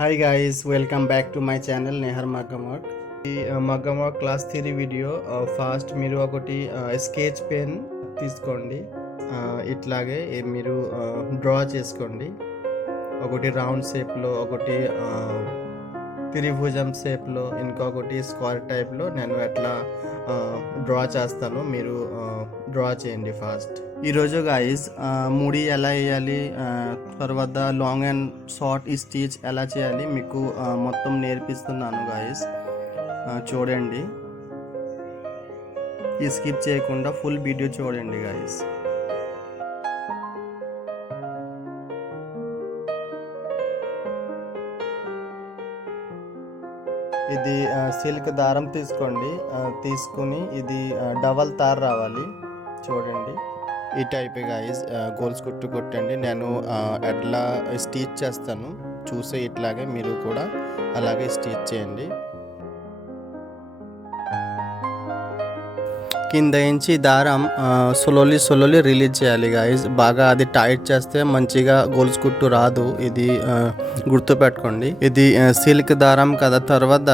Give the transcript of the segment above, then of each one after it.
Hi guys, welcome back to my channel Nehar Maggam Work. Maggam Work Class 3 video fast మీరు ఒకటి sketch pen తీసుకోండి. ఇట్లాగే మీరు draw చేసుకోండి. ఒకటి రౌండ్ షేప్లో, ఒకటి త్రిభుజం షేప్లో, ఇంకొకటి స్క్వేర్ టైప్లో నేను ఎట్లా డ్రా చేస్తాను, మీరు డ్రా చేయండి ఫాస్ట్. ఈరోజు గాయస్ ముడి ఎలా వేయాలి, తర్వాత లాంగ్ అండ్ షార్ట్ స్టిచ్ ఎలా చేయాలి మీకు మొత్తం నేర్పిస్తున్నాను గాయస్. చూడండి, ఈ స్కిప్ చేయకుండా ఫుల్ వీడియో చూడండి గాయస్. ఇది సిల్క్ దారం తీసుకోండి. తీసుకుని ఇది డబల్ తార్ రావాలి. చూడండి, ఈ టైప్ గాయస్ గోల్స్ కుట్టు కొట్టండి. నేను ఎట్లా స్టిచ్ చేస్తాను చూసే ఇట్లాగే మీరు కూడా అలాగే స్టిచ్ చేయండి. కింద నుంచి దారం స్లోలీ రిలీజ్ చేయాలి గాయస్. బాగా అది టైట్ చేస్తే మంచిగా గోల్స్ కుట్టు రాదు. ఇది గుర్తుపెట్టుకోండి. ఇది సిల్క్ దారం కదా. తర్వాత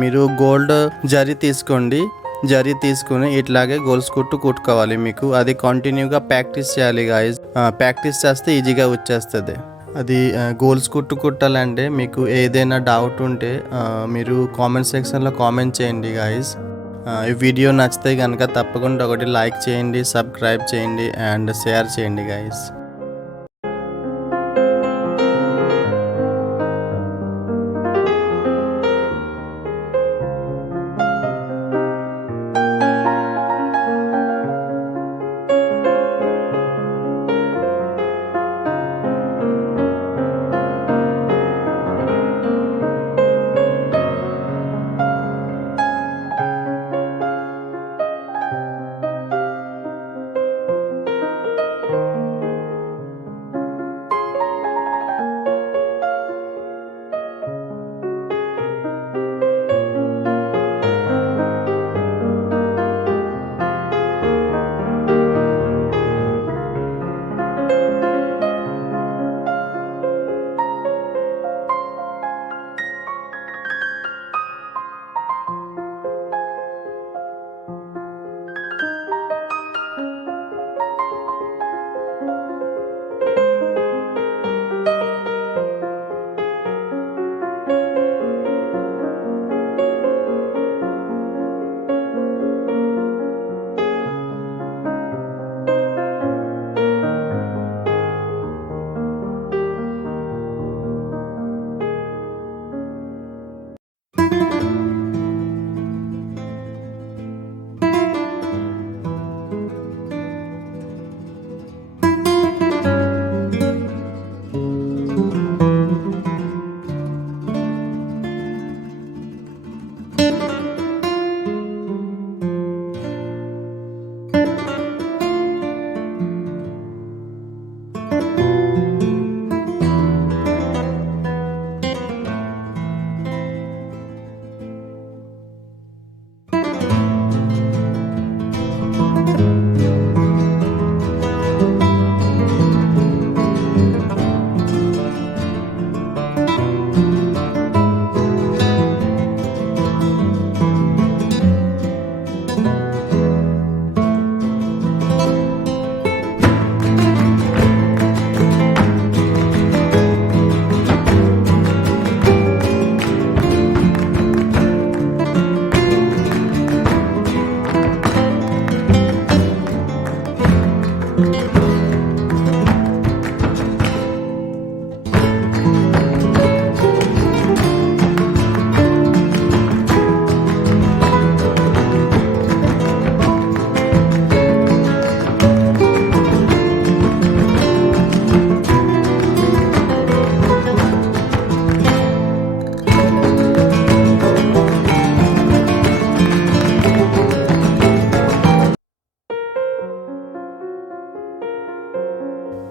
మీరు గోల్డ్ జరీ తీసుకోండి. జరీ తీసుకుని ఇట్లాగే గోల్స్ కుట్టు కుట్టుకోవాలి. మీకు అది కంటిన్యూగా ప్రాక్టీస్ చేయాలి గాయస్. ప్రాక్టీస్ చేస్తే ఈజీగా వచ్చేస్తుంది. అది గోల్స్ కుట్టు కుట్టాలంటే మీకు ఏదైనా డౌట్ ఉంటే మీరు కామెంట్ సెక్షన్లో కామెంట్ చేయండి గాయస్. ఈ వీడియో నచ్చితే కనుక తప్పకుండా ఒకటి లైక్ చేయండి, సబ్స్క్రైబ్ చేయండి అండ్ షేర్ చేయండి గాయస్.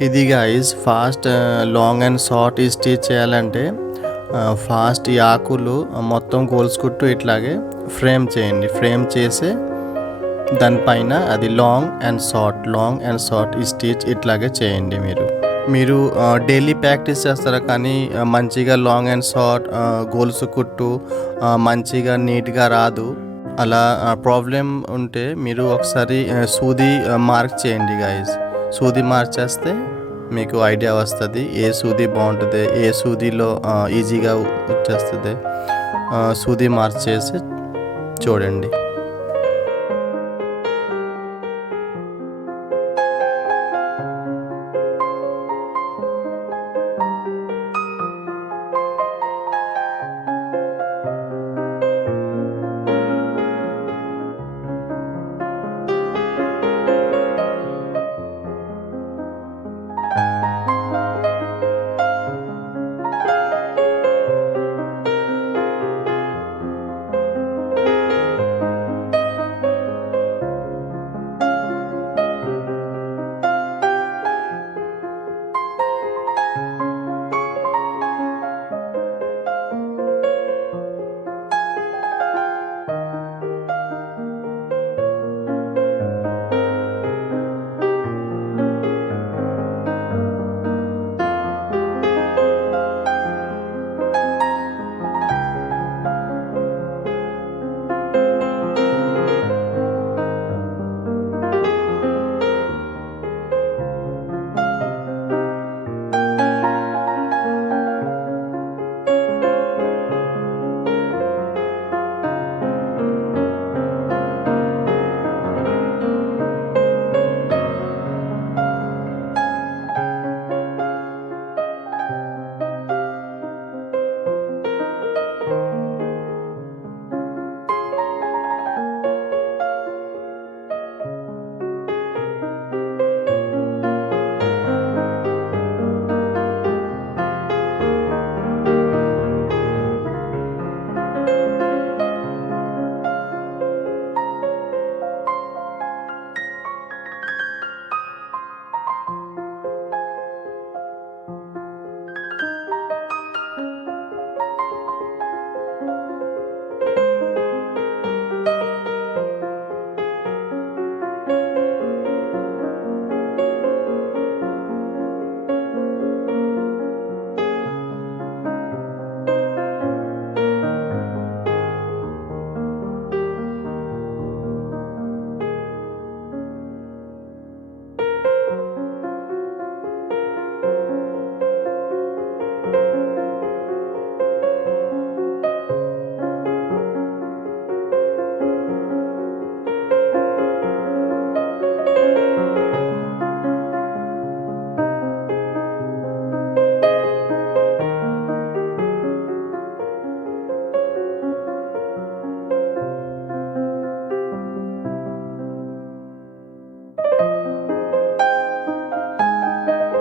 ఇది guys fast long and short stitch చేయాలంటే ఫాస్ట్ ఈ ఆకులు మొత్తం గోల్స్ కుట్టు ఇట్లాగే ఫ్రేమ్ చేయండి. ఫ్రేమ్ చేసి దానిపైన అది లాంగ్ అండ్ షార్ట్ స్టిచ్ ఇట్లాగే చేయండి మీరు. మీరు డైలీ ప్రాక్టీస్ చేస్తారా, కానీ మంచిగా లాంగ్ అండ్ షార్ట్ గోల్స్ కుట్టు మంచిగా నీట్గా రాదు. అలా ప్రాబ్లం ఉంటే మీరు ఒకసారి సూది మార్క్ చేయండి గైస్. సూది మార్క్ చేస్తే మీకు ఐడియా వస్తుంది ఏ సూది బాగుంటుంది, ఏ సూదిలో ఈజీగా వచ్చేస్తుంది. సూది మార్క్ చేసి చూడండి.